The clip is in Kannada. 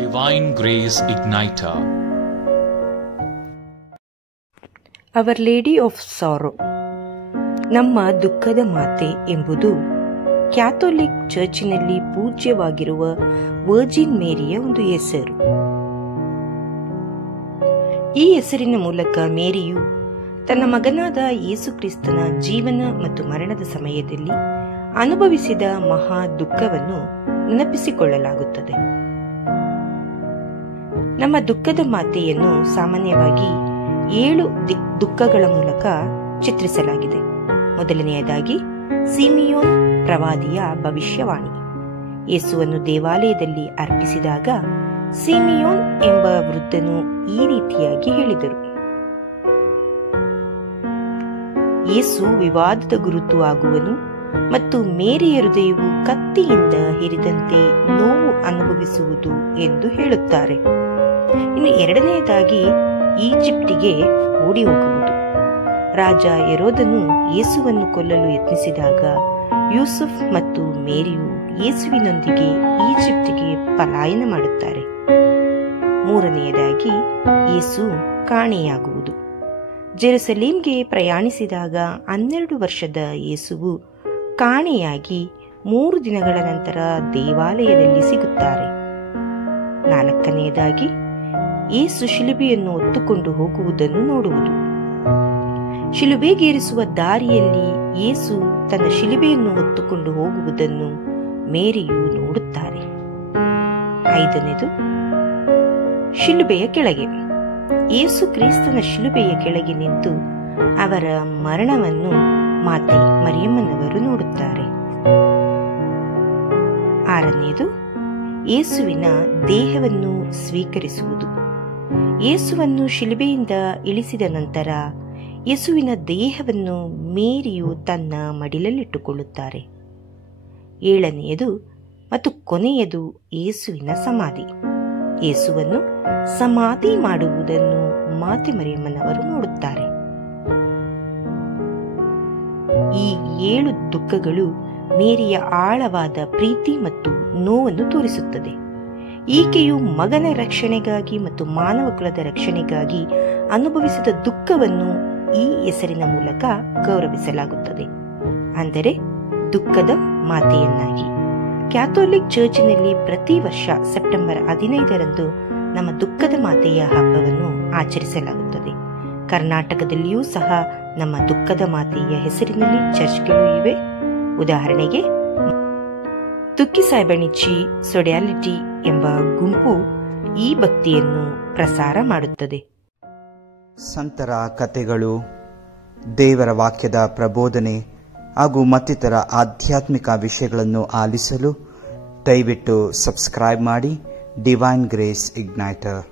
Divine Grace Igniter. Our lady of sorrow, ನಮ್ಮ ದುಃಖದ ಮಾತೆ ಎಂಬುದು ಕ್ಯಾಥೋಲಿಕ್ ಚರ್ಚಿನಲ್ಲಿ ಪೂಜ್ಯವಾಗಿರುವ ವರ್ಜಿನ್ ಮೇರಿಯ ಒಂದು ಹೆಸರು. ಈ ಹೆಸರಿನ ಮೂಲಕ ಮೇರಿಯು ತನ್ನ ಮಗನಾದ ಯೇಸು ಕ್ರಿಸ್ತನ ಜೀವನ ಮತ್ತು ಮರಣದ ಸಮಯದಲ್ಲಿ ಅನುಭವಿಸಿದ ಮಹಾ ದುಃಖವನ್ನು ನೆನಪಿಸಿಕೊಳ್ಳಲಾಗುತ್ತದೆ. ನಮ್ಮ ದುಃಖದ ಮಾತೆಯನ್ನು ಸಾಮಾನ್ಯವಾಗಿ 7 ದುಃಖಗಳ ಮೂಲಕ ಚಿತ್ರಿಸಲಾಗಿದೆ. ಮೊದಲನೆಯದಾಗಿ ಸಿಮಿಯೋನ್ ಪ್ರವಾದಿಯ ಭವಿಷ್ಯವಾಣಿ. ಯೇಸುವನ್ನು ದೇವಾಲಯದಲ್ಲಿ ಅರ್ಪಿಸಿದಾಗ ಸಿಮಿಯೋನ್ ಎಂಬ ವೃದ್ಧನು ಈ ರೀತಿಯಾಗಿ ಹೇಳಿದರು: ಯೇಸು ವಿವಾದದ ಗುರುತು ಆಗುವನು ಮತ್ತು ಮೇರಿಯ ಹೃದಯವು ಕತ್ತಿಯಿಂದ ಹಿರಿದಂತೆ ನೋವು ಅನುಭವಿಸುವುದು ಎಂದು ಹೇಳುತ್ತಾರೆ. ಇನ್ನು ಎರಡನೆಯದಾಗಿ ಈಜಿಪ್ಟಿಗೆ ಓಡಿ ಹೋಗುವುದು. ರಾಜ ಹೆರೋದನು ಯೇಸುವನ್ನು ಕೊಲ್ಲಲು ಯತ್ನಿಸಿದಾಗ ಯೂಸುಫ್ ಮತ್ತು ಮೇರಿಯು ಯೇಸುವಿನೊಂದಿಗೆ ಈಜಿಪ್ಟಿಗೆ ಪಲಾಯನ ಮಾಡುತ್ತಾರೆ. ಮೂರನೆಯದಾಗಿ ಯೇಸು ಕಾಣೆಯಾಗುವುದು. ಜೆರುಸಲೇಮ್ಗೆ ಪ್ರಯಾಣಿಸಿದಾಗ 12 ವರ್ಷದ ಯೇಸುವು ಕಾಣೆಯಾಗಿ 3 ದಿನಗಳ ನಂತರ ದೇವಾಲಯದಲ್ಲಿ ಸಿಗುತ್ತಾರೆ. ನಾಲ್ಕನೆಯದಾಗಿ ಯೇಸು ಶಿಲುಬೆಯನ್ನು ಹೊತ್ತುಕೊಂಡು ಹೋಗುವುದನ್ನು ನೋಡುವುದು. ಶಿಲುಬೆಗೇರಿಸುವ ದಾರಿಯಲ್ಲಿ ಯೇಸು ತನ್ನ ಶಿಲುಬೆಯನ್ನು ಹೊತ್ತುಕೊಂಡು ಹೋಗುವುದನ್ನು ಮೇರಿಯು ನೋಡುತ್ತಾರೆ. 5ನೇದು ಶಿಲುಬೆಯ ಕೆಳಗೆ. ಯೇಸು ಕ್ರಿಸ್ತನ ಶಿಲುಬೆಯ ಕೆಳಗೆ ನಿಂತು ಅವರ ಮರಣವನ್ನು ಮಾತೆ ಮರಿಯಮ್ಮನವರು ನೋಡುತ್ತಾರೆ. 6ನೇದು ಯೇಸುವಿನ ದೇಹವನ್ನು ಸ್ವೀಕರಿಸುವುದು. ಯೇಸುವನ್ನು ಶಿಲುಬೆಯಿಂದ ಇಳಿಸಿದ ನಂತರ ಯೇಸುವಿನ ದೇಹವನ್ನು ಮೇರಿಯು ತನ್ನ ಮಡಿಲಲ್ಲಿಟ್ಟುಕೊಳ್ಳುತ್ತಾರೆ. 7ನೇಯದು ಮತ್ತು ಕೊನೆಯದು ಯೇಸುವಿನ ಸಮಾಧಿ. ಯೇಸುವನ್ನು ಸಮಾಧಿ ಮಾಡುವುದನ್ನು ಮಾತೆ ಮರಿಯಮ್ಮನವರು ನೋಡುತ್ತಾರೆ. ಈ 7 ದುಃಖಗಳು ಮೇರಿಯ ಆಳವಾದ ಪ್ರೀತಿ ಮತ್ತು ನೋವನ್ನು ತೋರಿಸುತ್ತದೆ. ಈಕೆಯು ಮಗನ ರಕ್ಷಣೆಗಾಗಿ ಮತ್ತು ಮಾನವ ಕುಲದ ರಕ್ಷಣೆಗಾಗಿ ಅನುಭವಿಸಿದ ದುಃಖವನ್ನು ಈ ಹೆಸರಿನ ಮೂಲಕ ಗೌರವಿಸಲಾಗುತ್ತದೆ, ಅಂದರೆ ದುಃಖದ ಮಾತೆಯನ್ನಾಗಿ. ಕ್ಯಾಥೋಲಿಕ್ ಚರ್ಚಿನಲ್ಲಿ ಪ್ರತಿ ವರ್ಷ ಸೆಪ್ಟೆಂಬರ್ 15ರಂದು ನಮ್ಮ ದುಃಖದ ಮಾತೆಯ ಹಬ್ಬವನ್ನು ಆಚರಿಸಲಾಗುತ್ತದೆ. ಕರ್ನಾಟಕದಲ್ಲಿಯೂ ಸಹ ನಮ್ಮ ದುಃಖದ ಮಾತೆಯ ಹೆಸರಿನಲ್ಲಿ ಚರ್ಚ್ಗಳು ಇವೆ. ಉದಾಹರಣೆಗೆ ತುಕ್ಕಿ ಸಾಯ್ಬಣಿಚಿ ಸೊಡ್ಯಾಲಿಟಿ ಎಂಬ ಗುಂಪು ಈ ಭಕ್ತಿಯನ್ನು ಪ್ರಸಾರ ಮಾಡುತ್ತದೆ. ಸಂತರ ಕಥೆಗಳು, ದೇವರ ವಾಕ್ಯದ ಪ್ರಬೋಧನೆ ಹಾಗೂ ಮತ್ತಿತರ ಆಧ್ಯಾತ್ಮಿಕ ವಿಷಯಗಳನ್ನು ಆಲಿಸಲು ದಯವಿಟ್ಟು ಸಬ್ಸ್ಕ್ರೈಬ್ ಮಾಡಿ ಡಿವೈನ್ ಗ್ರೇಸ್ ಇಗ್ನೈಟರ್.